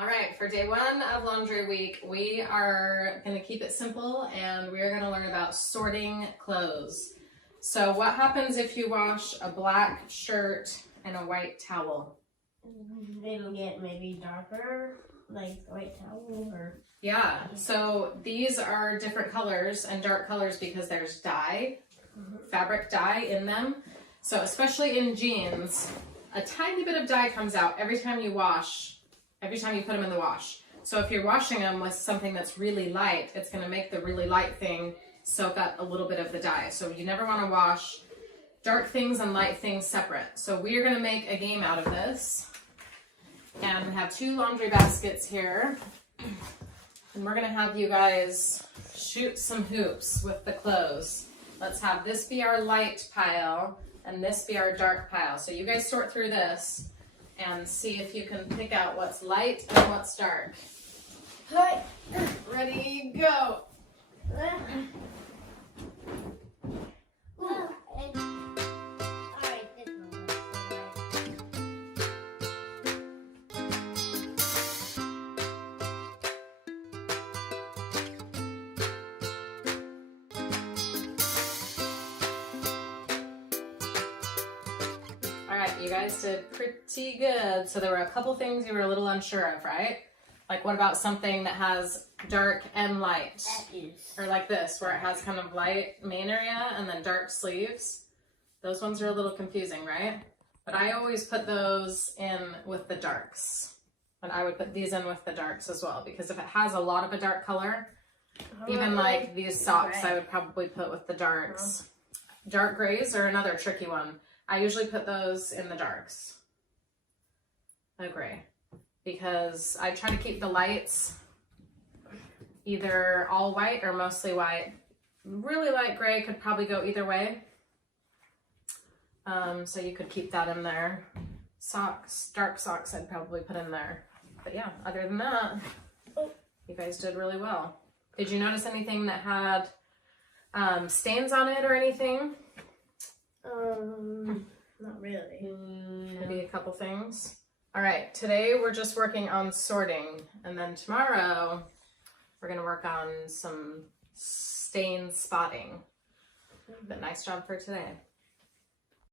All right, for day 1 of laundry week, we are going to keep it simple and we're going to learn about sorting clothes. So what happens if you wash a black shirt and a white towel? It'll get maybe darker, like white towel or... Yeah, so these are different colors and dark colors because there's dye, fabric dye in them. So especially in jeans, a tiny bit of dye comes out every time you wash. Every time you put them in the wash. So if you're washing them with something that's really light, it's going to make the really light thing soak up a little bit of the dye. So you never want to wash dark things and light things separate. So we are going to make a game out of this. And we have 2 laundry baskets here. And we're going to have you guys shoot some hoops with the clothes. Let's have this be our light pile and this be our dark pile. So you guys sort through this and see if you can pick out what's light and what's dark. Hi. Ready, go! Alright, you guys did pretty good. So there were a couple things you were a little unsure of, right? Like what about something that has dark and light? Or like this, where it has kind of light main area and then dark sleeves. Those ones are a little confusing, right? But I always put those in with the darks. And I would put these in with the darks as well, because if it has a lot of a dark color, even like these socks I would probably put with the darks. Dark grays are another tricky one. I usually put those in the darks. The gray. Because I try to keep the lights either all white or mostly white. Really light gray could probably go either way. So you could keep that in there. Socks, dark socks I'd probably put in there. But yeah, other than that, you guys did really well. Did you notice anything that had stains on it or anything? Not really. Maybe a couple things. All right, today we're just working on sorting, and then tomorrow we're gonna work on some stain spotting. But nice job for today.